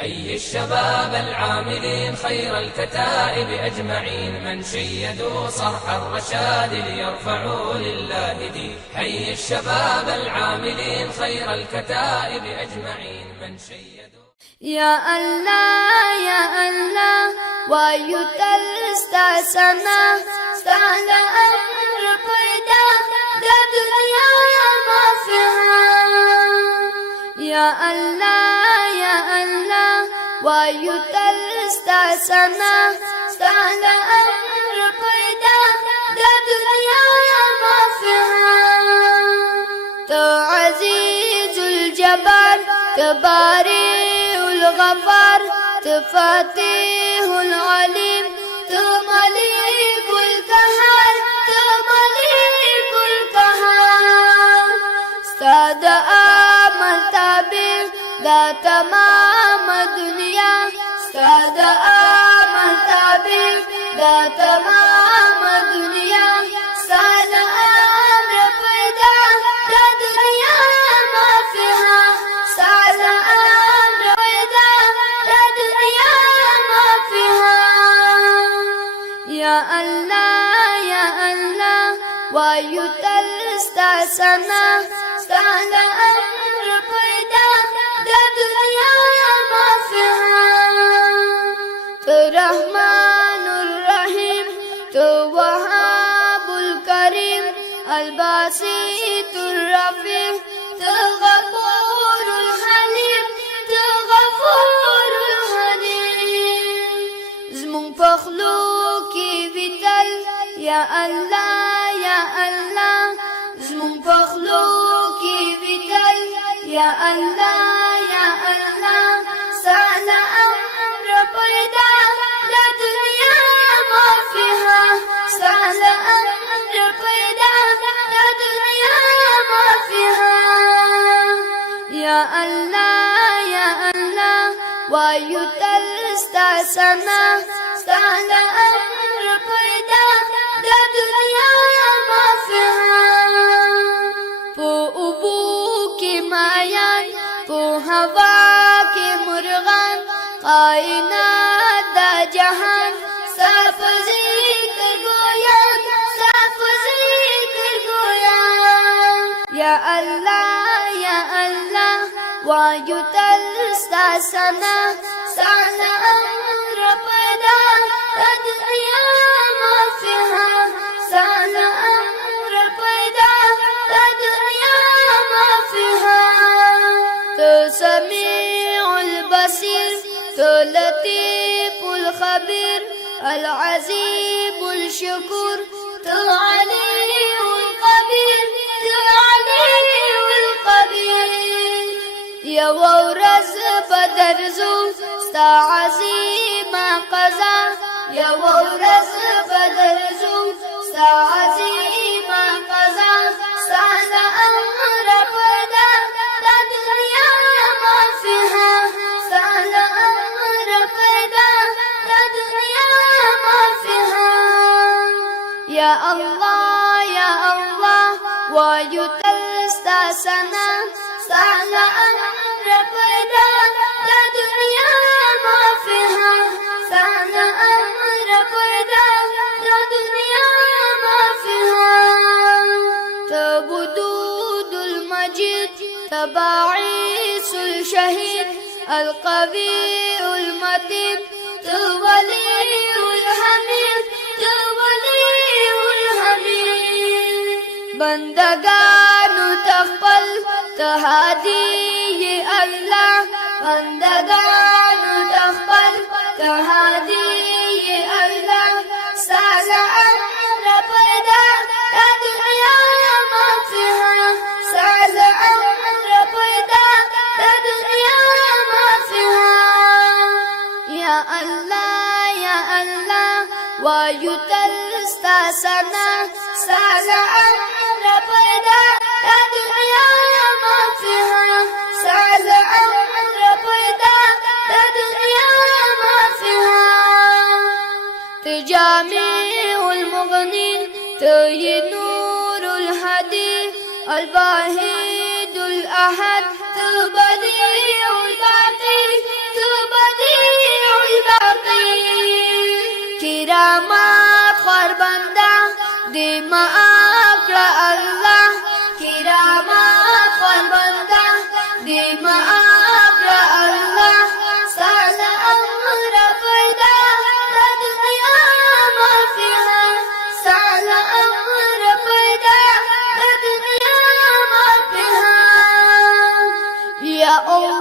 حي الشباب العاملين خير الكتائب أجمعين، من شيدوا صرح الرشاد ليرفعوا لله دين. حي الشباب العاملين خير الكتائب أجمعين، من شيدوا. يا الله يا الله ويتلستسنا استعلى أمر قيدا دا دنيا ما فيها. يا الله يا الله ويتلستسنا استعلى أمر قيدا دا دنيا ما فيها. تعزيز الجبار تباري الغفار تفاتيح العليم تمليك القهار تمليك القهار. استاد آمل تابع دا تمام الدنيا استاد آمل تابع دا تمام الدنيا. استاد أمر پیدا دا دنيا ما فيها. استاد أمر پیدا دا دنيا ما فيها. يا الله يا الله ويتلستسنا استعلى أمر پیدا دا دنيا ما فيها. الرحمن الرحيم توهاب الكريم الباسط الرفيع تغفور الحليم تغفور الحليم. زمون پخلوکی ویتل یا الله یا الله زمون پخلوکی ویتل یا الله یا الله. سعنا أمر پیدا لا دنيا ما فيها. سعنا أمر پیدا لا دنيا ما فيها. يا الله يا الله ويتلستسنا سعنا أمر پیدا لا دنيا ما فيها. پو ابو کی مایان پو هوا کی مرغان کائنات دا جهان صاف ذکر گویان صاف ذکر گویان. یا الله یا الله ويتلستسنا سعنا أمر پیدا دا دنيا ما فيها. سعنا أمر پیدا دا دنيا ما فيها. تسميع البصير تلطيف الخبير العزيز الشكور تعلي القبير تعلي القبير. يا ورز بدرزو ستا عظيم قضا يا ورز بدرزو ستا عظيم قضا. سعنا أمر پیدا دا دنيا ما فيها. سعنا أمر پیدا دا دنيا ما فيها. يا الله يا الله ويتلستسنا سعنا أمر پیدا دا دنيا ما فيها. سعنا أمر پیدا دا دنيا ما فيها. تبدود المجيد تباعيس الشهيد القوي المتين تولي الحميد تولي الحميد. بندگان تخپل تهادي الله بندگان تخپل تهادي الله. سعنا أمر پیدا دا دنيا ما فيها. سعنا أمر پیدا دا دنيا ما فيها. يا الله يا الله ويتلستسنا سعنا أمر پیدا دا دنيا ما فيها. سعنا أمر پیدا دا دنيا ما فيها. تجامع المغنين تي نور الهدي الواحد الأحد تبديع الباطل تبديع الله